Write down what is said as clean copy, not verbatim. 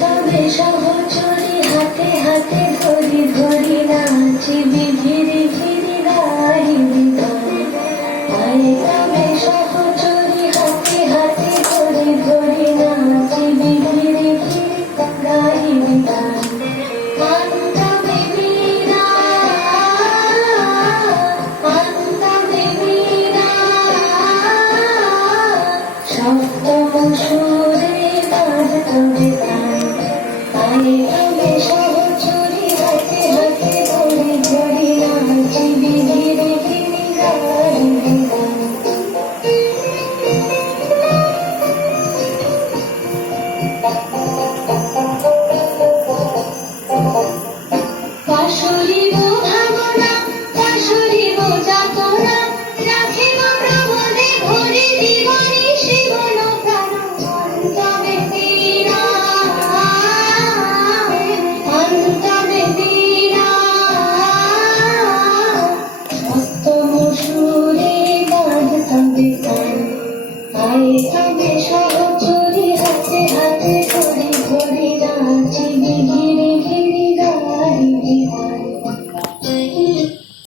তবে সহচরী হাতে হাতে ধরি ধরি নাচিবি ঘিরি ঘিরি গাহিবি গান। তবে সহচরী হাতে হাতে ধরি ধরি নাচিবি ঘিরি ঘিরি গাহিবি গান। আনতাবে বীণা আনতাবে বীণা সপ্তম সুরে বাজতবে গান। তবে সহচরী হাতে হাতে ধরি ধরি নাচিবি ঘিরি ঘিরি গাহিবি গান। পাশরিব ভাবনা পাশরিব যাতনা রাখিব প্রমোদে ভরি জীবনী জীবন প্রাণ। অন্তবে বীণা অন্তবে বীণা সপ্তম সুরে বাজতবে গান। তবে সহ